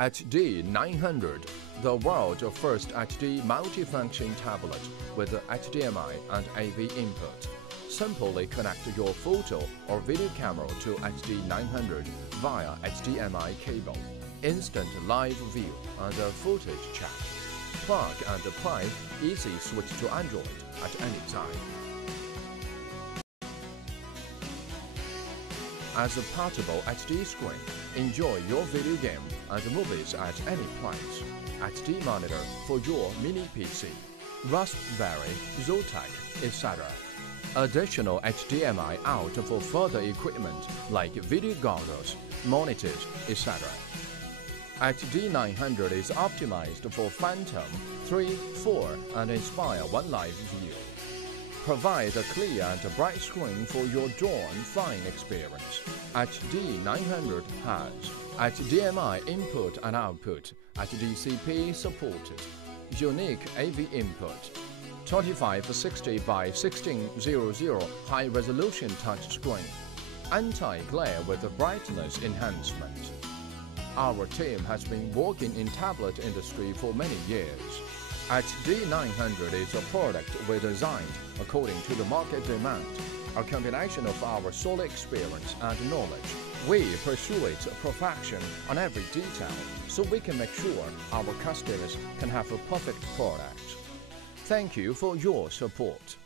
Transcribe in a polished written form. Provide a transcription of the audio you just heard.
HD900, the world's first HD multifunction tablet with HDMI and AV input. Simply connect your photo or video camera to HD900 via HDMI cable. Instant live view and footage check. Plug and play, easy switch to Android at any time. As a portable HD screen, enjoy your video game and movies at any place. HD monitor for your mini PC, Raspberry, Zotac, etc. Additional HDMI out for further equipment like video goggles, monitors, etc. HD900 is optimized for Phantom, 3, 4 and Inspire One Live view. Provide a clear and bright screen for your dawn fine experience. HD900 has HDMI input and output, HDCP supported, unique AV input, 2560 by 1600 high-resolution touchscreen, anti-glare with brightness enhancement. Our team has been working in tablet industry for many years. HD900 is a product we designed according to the market demand, a combination of our solid experience and knowledge. We pursue it perfection on every detail so we can make sure our customers can have a perfect product. Thank you for your support.